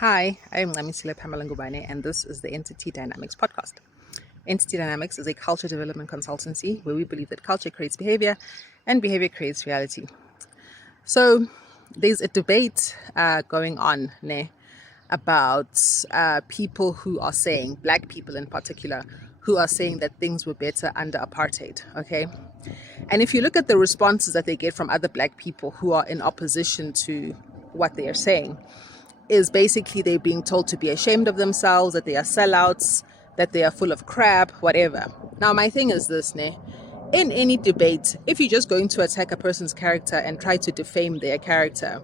Hi, I'm Namisile Pamela Ngubane, and this is the Entity Dynamics podcast. Entity Dynamics is a culture development consultancy where we believe that culture creates behavior and behavior creates reality. So, there's a debate going on about people who are saying, black people in particular, who are saying that things were better under apartheid. Okay. And if you look at the responses that they get from other black people who are in opposition to what they are saying, is basically they're being told to be ashamed of themselves, that they are sellouts, that they are full of crap, whatever. Now, my thing is this, in any debate, if you're just going to attack a person's character and try to defame their character,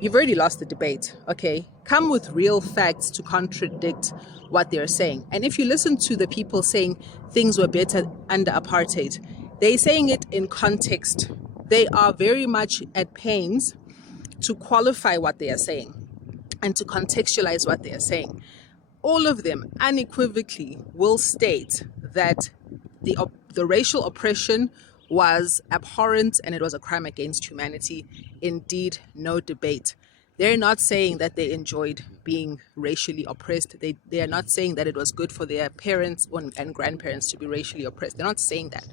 you've already lost the debate, okay? Come with real facts to contradict what they're saying. And if you listen to the people saying things were better under apartheid, they're saying it in context. They are very much at pains to qualify what they are saying and to contextualize what they are saying. All of them unequivocally will state that the racial oppression was abhorrent and it was a crime against humanity. Indeed, no debate. They're not saying that they enjoyed being racially oppressed. They are not saying that it was good for their parents and grandparents to be racially oppressed. They're not saying that.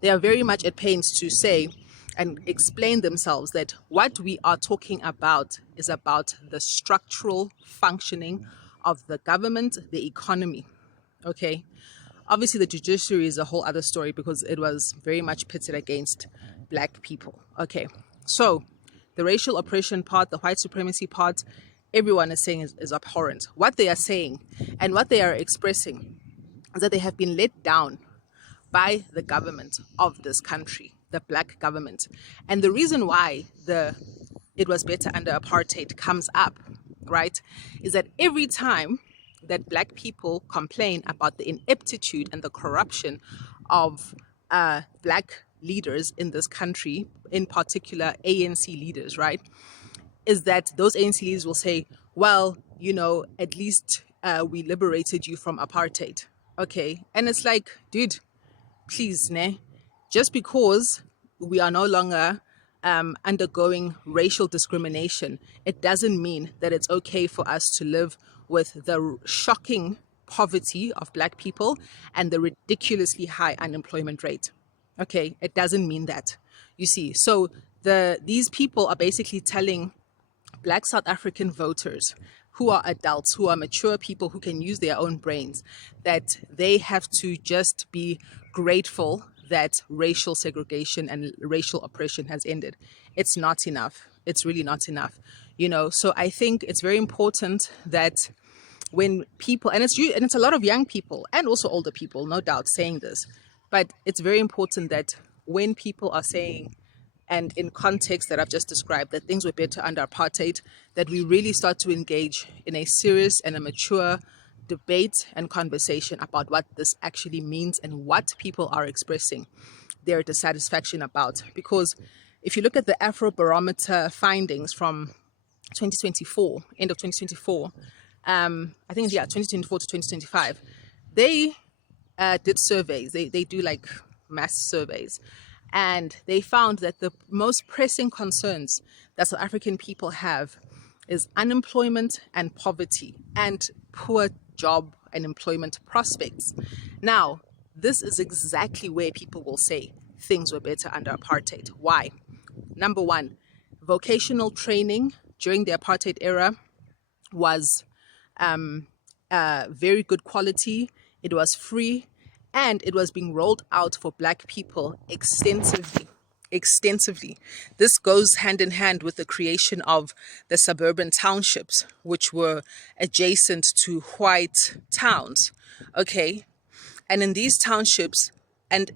They are very much at pains to say and explain themselves that what we are talking about is about the structural functioning of the government, the economy. Okay. Obviously, the judiciary is a whole other story because it was very much pitted against black people. Okay. So the racial oppression part, the white supremacy part, everyone is saying is abhorrent. What they are saying and what they are expressing is that they have been let down by the government of this country, the black government. And the reason why it was better under apartheid comes up, right, is that every time that black people complain about the ineptitude and the corruption of black leaders in this country, in particular ANC leaders, right, is that those ANC leaders will say, well, at least we liberated you from apartheid. Okay. And it's like, dude, please, just because we are no longer undergoing racial discrimination, it doesn't mean that it's okay for us to live with the shocking poverty of black people and the ridiculously high unemployment rate. Okay, it doesn't mean that. You see, so these people are basically telling black South African voters who are adults, who are mature people who can use their own brains, that they have to just be grateful that racial segregation and racial oppression has ended. It's not enough. It's really not enough. So I think it's very important that when people, and it's a lot of young people and also older people, no doubt, saying this, but it's very important that when people are saying, and in context that I've just described, that things were better under apartheid, that we really start to engage in a serious and a mature debate and conversation about what this actually means and what people are expressing their dissatisfaction about. Because if you look at the Afrobarometer findings from 2024, end of 2024, I think, 2024 to 2025, they did surveys. They do like mass surveys. And they found that the most pressing concerns that South African people have is unemployment and poverty and poor job and employment prospects. Now, this is exactly where people will say things were better under apartheid. Why? Number one, vocational training during the apartheid era was very good quality. It was free. And it was being rolled out for black people extensively. This goes hand in hand with the creation of the suburban townships, which were adjacent to white towns. Okay. And in these townships, and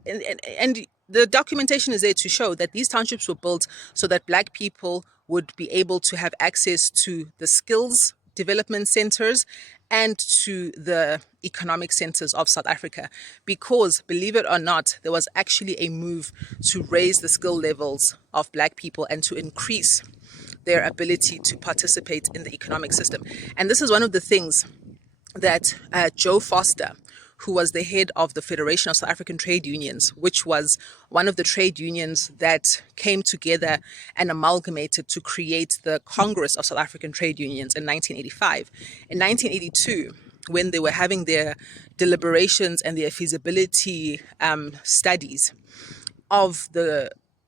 the documentation is there to show that these townships were built so that black people would be able to have access to the skills development centers and to the economic centers of South Africa. Because, believe it or not, there was actually a move to raise the skill levels of black people and to increase their ability to participate in the economic system. And this is one of the things that Joe Foster, who was the head of the Federation of South African Trade Unions, which was one of the trade unions that came together and amalgamated to create the Congress of South African Trade Unions in 1985. In 1982, when they were having their deliberations and their feasibility studies of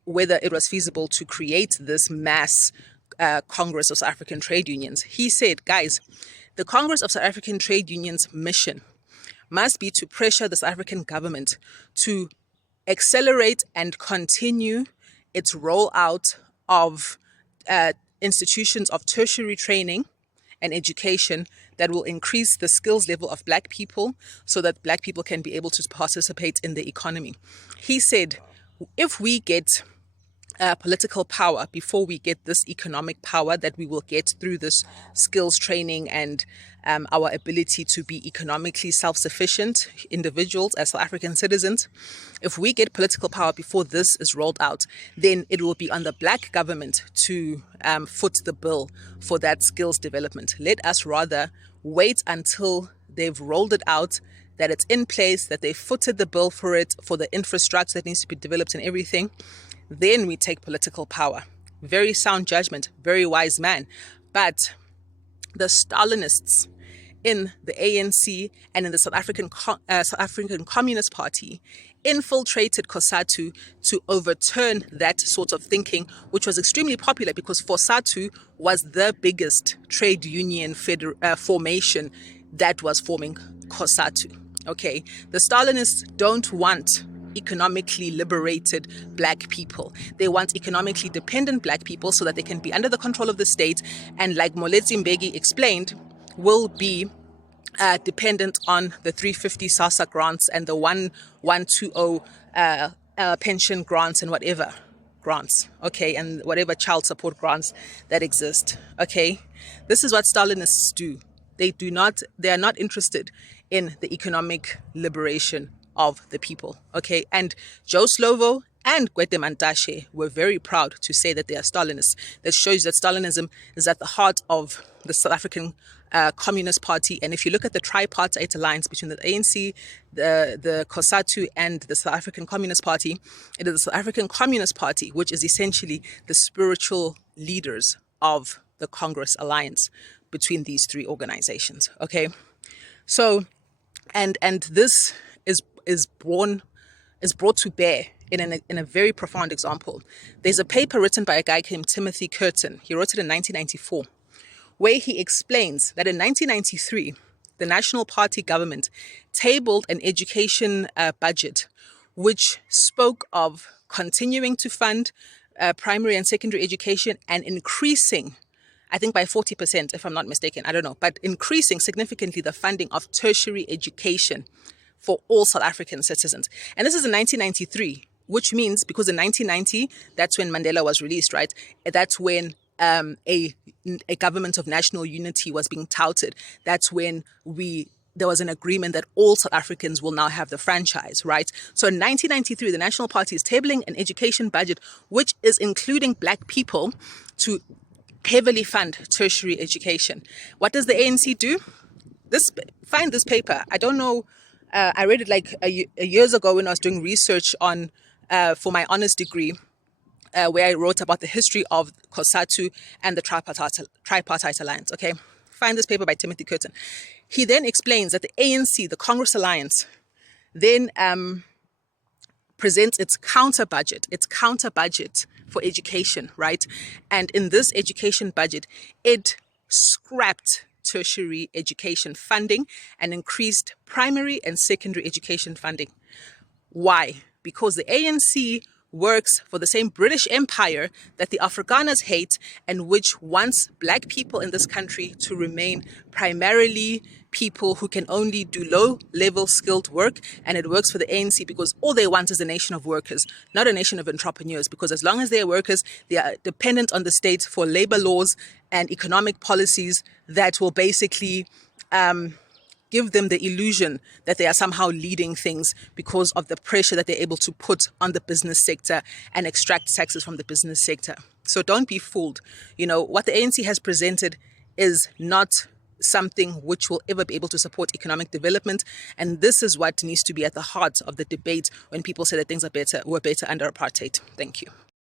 whether it was feasible to create this mass Congress of South African Trade Unions, he said, guys, the Congress of South African Trade Unions mission must be to pressure the South African government to accelerate and continue its rollout of institutions of tertiary training and education that will increase the skills level of Black people so that Black people can be able to participate in the economy. He said, if we get political power before we get this economic power that we will get through this skills training and our ability to be economically self-sufficient individuals as South African citizens, if we get political power before this is rolled out, then it will be on the Black government to foot the bill for that skills development. Let us rather wait until they've rolled it out, that it's in place, that they footed the bill for it, for the infrastructure that needs to be developed and everything. Then we take political power. Very sound judgment, very wise man. But the Stalinists in the ANC and in the South African Communist Party infiltrated COSATU to overturn that sort of thinking, which was extremely popular because COSATU was the biggest trade union formation that was forming COSATU. Okay, the Stalinists don't want economically liberated Black people. They want economically dependent Black people so that they can be under the control of the state, and like Moletsi Mbeki explained, will be dependent on the 350 SASSA grants and the 1120 pension grants and whatever grants, okay, and whatever child support grants that exist, okay. This is what Stalinists do. They are not interested in the economic liberation of the people, okay? And Joe Slovo and Gwede Mantashe were very proud to say that they are Stalinists. That shows that Stalinism is at the heart of the South African Communist Party. And if you look at the tripartite alliance between the ANC, the COSATU and the South African Communist Party, it is the South African Communist Party, which is essentially the spiritual leaders of the Congress alliance between these three organizations, okay? So, and this is brought to bear in a very profound example. There's a paper written by a guy named Timothy Curtin. He wrote it in 1994, where he explains that in 1993, the National Party government tabled an education budget which spoke of continuing to fund primary and secondary education and increasing, I think by 40%, if I'm not mistaken, I don't know, but increasing significantly the funding of tertiary education for all South African citizens. And this is in 1993, which means because in 1990, that's when Mandela was released, right? That's when a government of national unity was being touted. That's when there was an agreement that all South Africans will now have the franchise, right? So in 1993, the National Party is tabling an education budget, which is including Black people to heavily fund tertiary education. What does the ANC do? Find this paper. I don't know. I read it like years ago when I was doing research on for my honors degree, where I wrote about the history of COSATU and the tripartite alliance. Okay, find this paper by Timothy Curtin. He then explains that the ANC, the Congress Alliance, then presents its counter budget for education, right? And in this education budget, it scrapped tertiary education funding and increased primary and secondary education funding. Why? Because the ANC works for the same British Empire that the Afrikaners hate, and which wants Black people in this country to remain primarily people who can only do low-level skilled work. And it works for the ANC because all they want is a nation of workers, not a nation of entrepreneurs, because as long as they are workers, they are dependent on the state for labor laws and economic policies that will basically give them the illusion that they are somehow leading things because of the pressure that they're able to put on the business sector and extract taxes from the business sector. So don't be fooled. You know, what the ANC has presented is not something which will ever be able to support economic development. And this is what needs to be at the heart of the debate when people say that things were better under apartheid. Thank you.